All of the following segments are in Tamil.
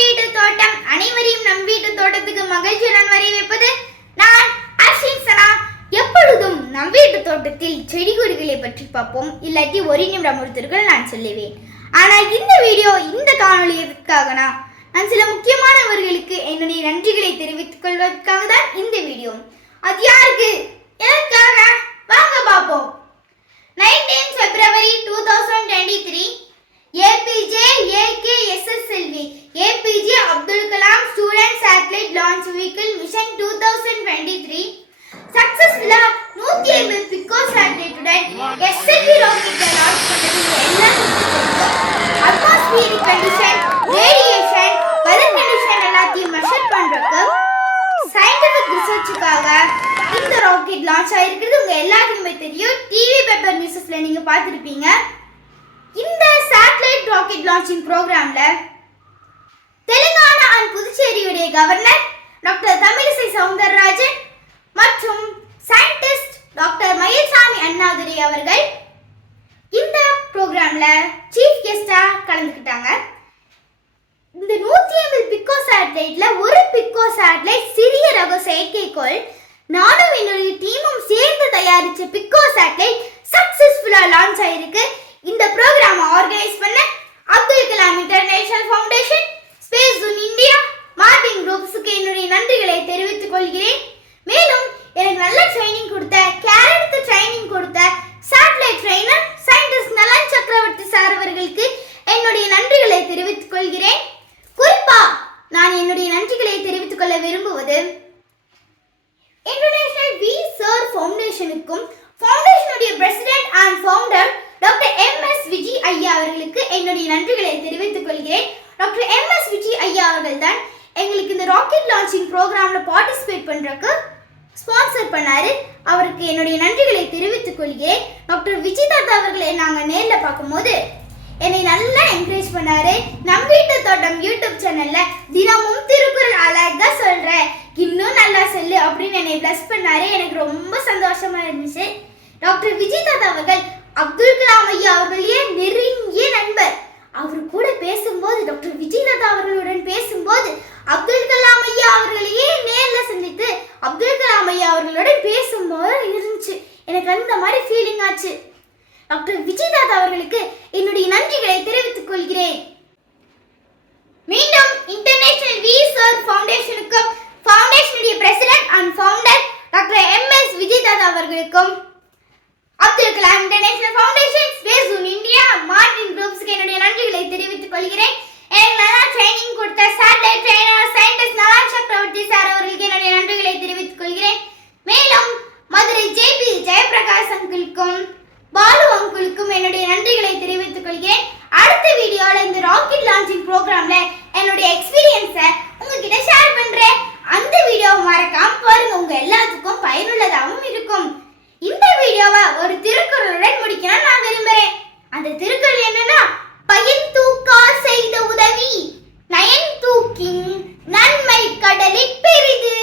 வீட்டு தோட்டம் அனைவரையும் நம் வீட்டு தோட்டத்துக்கு மகிழ்ச்சியுடன் வரவேற்பது நான் அஸ்வின் சனா. எப்பொழுதும் நம் வீட்டு தோட்டத்தில் செடி கொடிகளை பற்றி பார்ப்போம். இல்லாட்டி ஒரு நிமிடம் ஒருத்தர்கள் நான் சொல்லுவேன். ஆனால் இந்த வீடியோ இந்த காணொளி நான் சில முக்கியமானவர்களுக்கு என்னுடைய நன்றிகளை தெரிவித்துக் கொள்வதற்காக தான் இந்த வீடியோ. அது யாருக்கு? எஸ்எல்வி ராக்கெட்டை லான்ச் பண்ணது எல்லா atmospheric condition radiation weather condition எல்லாத்தையும் மெஷர் பண்றதுக்கு சயின்டிபிக் ரிசர்ச்சுக்காக இந்த ராக்கெட் லான்ச் ஆகிருக்கிறது உங்கள் எல்லாத்துக்குமே தெரியும் டிவி பேப்பர் நியூஸஸ்ல நீங்கள் பார்த்துருப்பீங்க இந்த சேட்டலைட் ராக்கெட் லான்ச்சிங் ப்ரோக்ராமில் தெலுங்கானா அண்ட் புதுச்சேரியுடைய கவர்னர் டாக்டர் தமிழிசை சவுந்தரராஜன் மற்றும் சயின்டிஸ்ட் அவர்கள் இந்த ப்ரோக்ராம்ல சீஃப் கெஸ்டா கலந்துக்கிட்டாங்க. இந்த நூத்தி ஐம்பது பிக்கோ சேட்டலைட்ல ஒரு பிக்கோ சேட்டலைட் சிறிய ரக செயற்கைக்கோள் நானும் என்னுடைய டீமும் சேர்ந்து தயாரிச்ச பிக்கோ சேட்டலைட் சக்சஸ்ஃபுல்லா லான்ச் ஆயிருக்கு. இந்த ப்ரோக்ராம் ஆர்கனைஸ் பண்ண Abdul Kalam international foundation space zone India Martin குரூப்ஸுக்கு என்னுடைய நன்றிகளை தெரிவித்துக் கொள்கிறேன் மேலும் எனக்கு நல்ல ட்ரைனிங் கொடுத்த கேர் எடுத்து ட்ரைனிங் கொடுத்த சேட்டலைட் ட்ரைனர் சயின்டிஸ்ட் நலன் சக்கரவர்த்தி சார் அவர்களுக்கு என்னுடைய நன்றிகளை தெரிவித்துக் கொள்கிறேன் குறிப்பா நான் என்னுடைய நன்றிகளை தெரிவித்துக் கொள்ள விரும்புவது இன்டர்நேஷனல் வி சர் ஃபவுண்டேஷனுக்கும் ஃபவுண்டேஷனுடைய president and founder doctor M S Vijay ஐயா அவர்களுக்கு என்னுடைய நன்றிகளை தெரிவித்துக் கொள்கிறேன். டாக்டர் எம் எஸ் விஜய் ஐயா அவர்கள் தான் எங்களுக்கு இந்த ராக்கெட் லான்ச்சிங் ப்ரோக்ராம்ல பார்ட்டிசிபேட் பண்றதுக்கு ஸ்பான்சர் பண்ணாரு. அவருக்கு என்னுடைய நன்றிகளை தெரிவித்துக் கொள்கிறேன். டாக்டர் விஜய் தாத்தா அவர்களை நாங்க நேர்ல பார்க்கும்போது என்னை நல்லா என்கரேஜ் பண்ணாரு. நம் வீட்டு தோட்டம் யூடியூப் சேனல்ல தினம் என்னை பிளஸ் பண்ணாரு. எனக்கு ரொம்ப சந்தோஷமா இருந்துச்சு. டாக்டர் விஜய் தாத்தா அவர்கள் அப்துல் கலாம் ஐயா அவர்களே நெருங்கிய நண்பர். அவர் கூட பேசும்போது டாக்டர் விஜய் தாத்தா அவர்களுடன் பேசும்போது அப்துல் கலாம் ஐயா அவர்களையே நேரில் சந்தித்து அப்துல் கலாம் ஐயா அவர்களுடன் பேசும்போது இருந்துச்சு. எனக்கு அந்த மாதிரி ஃபீலிங் ஆச்சு. டாக்டர் விஜய் தாத்தா அவர்களுக்கு என்னுடைய நன்றிகளை தெரிவித்துக் கொள்கிறேன். மீண்டும் இன்டர்நேஷனல் வி சர் ஃபவுண்டேஷனுக்கும் ஃபவுண்டேஷனுடைய president and founder doctor M S Vijay தாத்தா அவர்களுக்கும் Abdul Kalam international foundation space zone India Martin குரூப்ஸ்க்கு என்னுடைய நன்றிகளை தெரிவித்துக் கொள்கிறேன். எனக்கு நல்லா ட்ரைனிங் கொடுத்த சேட்டலைட் ட்ரைனர் சயின்டிஸ்ட் நலா சக்கரவர்த்தி சார் அவர்களுக்கு என்னுடைய நன்றிகளை தெரிவித்துக் கொள்கிறேன். மேலும் மதுரை ஜேபி ஜெயபிரகாஷ் அங்கிளுக்கும் பாலு அங்கிளுக்கும் என்னுடைய நன்றிகளை தெரிவித்துக் கொள்கிறேன். கடலில் பெரிது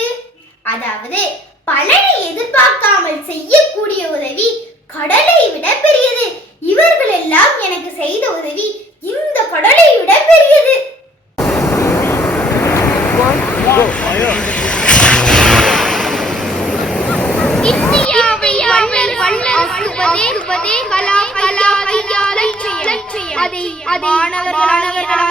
அதாவது பலனை எதிர்பார்க்காமல் செய்யக்கூடிய உதவி கடலை விட பெரியது இவர்கள் எல்லாம் எனக்கு செய்த உதவி இந்த கடலை விட பெரியது அதை அதை மாணவர்களானவர்களான